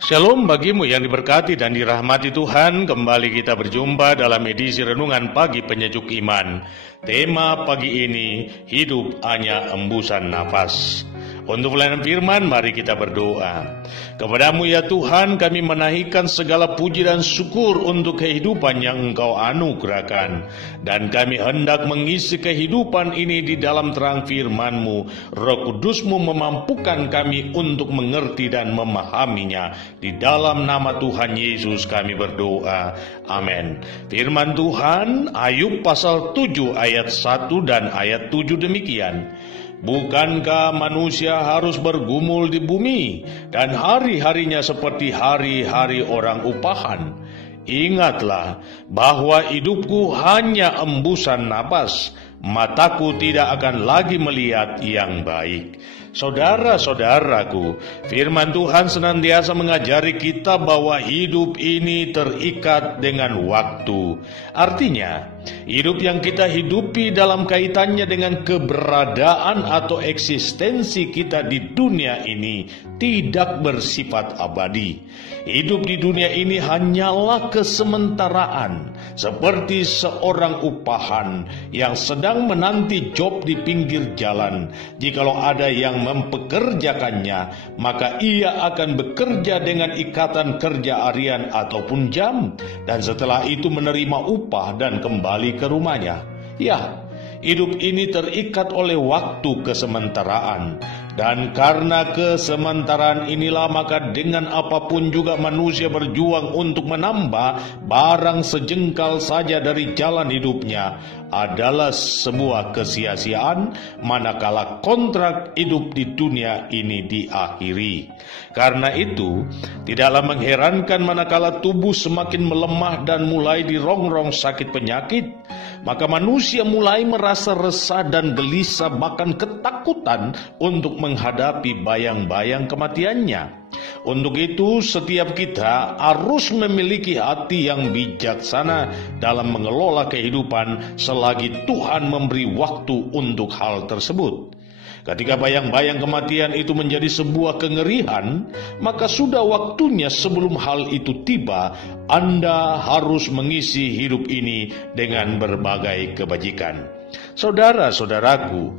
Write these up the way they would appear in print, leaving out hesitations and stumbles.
Shalom bagimu yang diberkati dan dirahmati Tuhan. Kembali kita berjumpa dalam edisi Renungan Pagi Penyejuk Iman. Tema pagi ini, hidup hanya embusan nafas. Untuk pelayanan firman, mari kita berdoa. Kepadamu ya Tuhan, kami menaikkan segala puji dan syukur untuk kehidupan yang Engkau anugerahkan. Dan kami hendak mengisi kehidupan ini di dalam terang firman-Mu. Roh Kudus-Mu memampukan kami untuk mengerti dan memahaminya. Di dalam nama Tuhan Yesus kami berdoa. Amin. Firman Tuhan, Ayub pasal 7 ayat 1 dan ayat 7 demikian. Bukankah manusia harus bergumul di bumi, dan hari-harinya seperti hari-hari orang upahan? Ingatlah bahwa hidupku hanya embusan napas, mataku tidak akan lagi melihat yang baik. Saudara-saudaraku, firman Tuhan senantiasa mengajari kita bahwa hidup ini terikat dengan waktu. Artinya, hidup yang kita hidupi dalam kaitannya dengan keberadaan atau eksistensi kita di dunia ini tidak bersifat abadi. Hidup di dunia ini hanyalah kesementaraan, seperti seorang upahan yang sedang menanti job di pinggir jalan. Jikalau ada yang mempekerjakannya, maka ia akan bekerja dengan ikatan kerja harian ataupun jam, dan setelah itu menerima upah dan kembali ke rumahnya. Ya, hidup ini terikat oleh waktu kesementaraan. Dan karena kesementaraan inilah, maka dengan apapun juga manusia berjuang untuk menambah barang sejengkal saja dari jalan hidupnya adalah sebuah kesia-siaan manakala kontrak hidup di dunia ini diakhiri. Karena itu, tidaklah mengherankan manakala tubuh semakin melemah dan mulai dirongrong sakit penyakit, maka manusia mulai merasa resah dan gelisah, bahkan ketakutan untuk menghadapi bayang-bayang kematiannya. Untuk itu, setiap kita harus memiliki hati yang bijaksana dalam mengelola kehidupan selagi Tuhan memberi waktu untuk hal tersebut. Ketika bayang-bayang kematian itu menjadi sebuah kengerian, maka sudah waktunya sebelum hal itu tiba, Anda harus mengisi hidup ini dengan berbagai kebajikan. Saudara-saudaraku,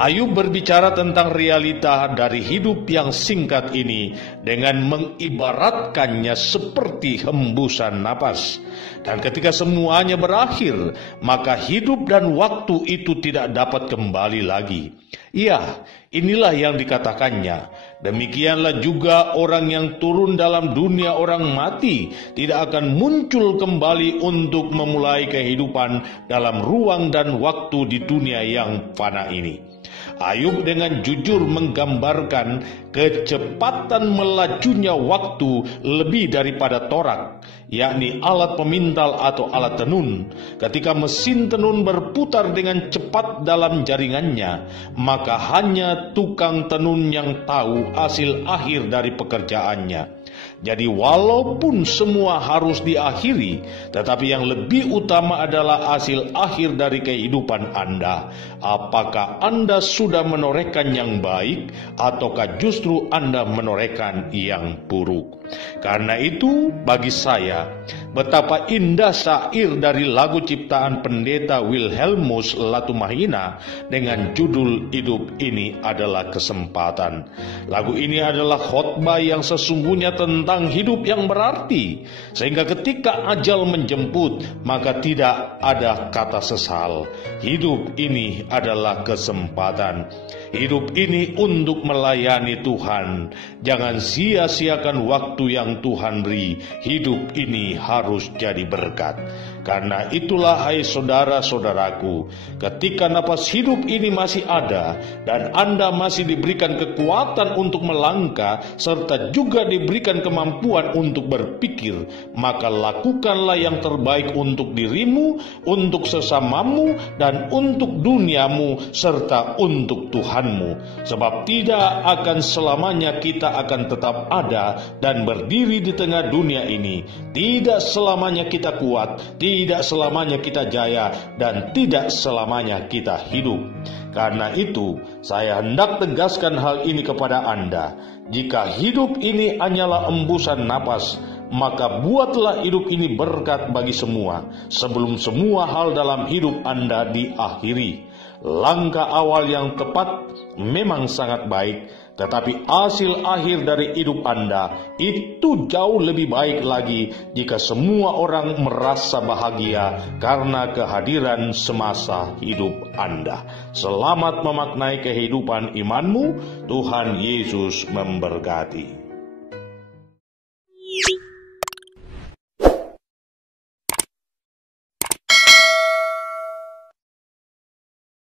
Ayub berbicara tentang realita dari hidup yang singkat ini dengan mengibaratkannya seperti hembusan napas. Dan ketika semuanya berakhir, maka hidup dan waktu itu tidak dapat kembali lagi. Ya, inilah yang dikatakannya. Demikianlah juga orang yang turun dalam dunia orang mati tidak akan muncul kembali untuk memulai kehidupan dalam ruang dan waktu di dunia yang fana ini. Ayub dengan jujur menggambarkan kecepatan melajunya waktu lebih daripada torak, yakni alat pemintal atau alat tenun. Ketika mesin tenun berputar dengan cepat dalam jaringannya, maka hanya tukang tenun yang tahu hasil akhir dari pekerjaannya. Jadi walaupun semua harus diakhiri, tetapi yang lebih utama adalah hasil akhir dari kehidupan Anda. Apakah Anda sudah menorehkan yang baik, ataukah justru Anda menorehkan yang buruk? Karena itu, bagi saya, betapa indah syair dari lagu ciptaan pendeta Wilhelmus Latumahina dengan judul "Hidup Ini Adalah Kesempatan". Lagu ini adalah khotbah yang sesungguhnya tentang hidup yang berarti, sehingga ketika ajal menjemput, maka tidak ada kata sesal. Hidup ini adalah kesempatan. Hidup ini untuk melayani Tuhan. Jangan sia-siakan waktu yang Tuhan beri. Hidup ini harus jadi berkat. Karena itulah, hai saudara-saudaraku, ketika napas hidup ini masih ada dan Anda masih diberikan kekuatan untuk melangkah serta juga diberikan kemampuan untuk berpikir, maka lakukanlah yang terbaik untuk dirimu, untuk sesamamu, dan untuk duniamu serta untuk Tuhanmu. Sebab tidak akan selamanya kita akan tetap ada dan berdiri di tengah dunia ini. Tidak selamanya kita kuat, tidak selamanya kita jaya dan tidak selamanya kita hidup. Karena itu, saya hendak tegaskan hal ini kepada Anda. Jika hidup ini hanyalah embusan napas, maka buatlah hidup ini berkat bagi semua, sebelum semua hal dalam hidup Anda diakhiri. Langkah awal yang tepat memang sangat baik, tetapi hasil akhir dari hidup Anda itu jauh lebih baik lagi jika semua orang merasa bahagia karena kehadiran semasa hidup Anda. Selamat memaknai kehidupan imanmu. Tuhan Yesus memberkati.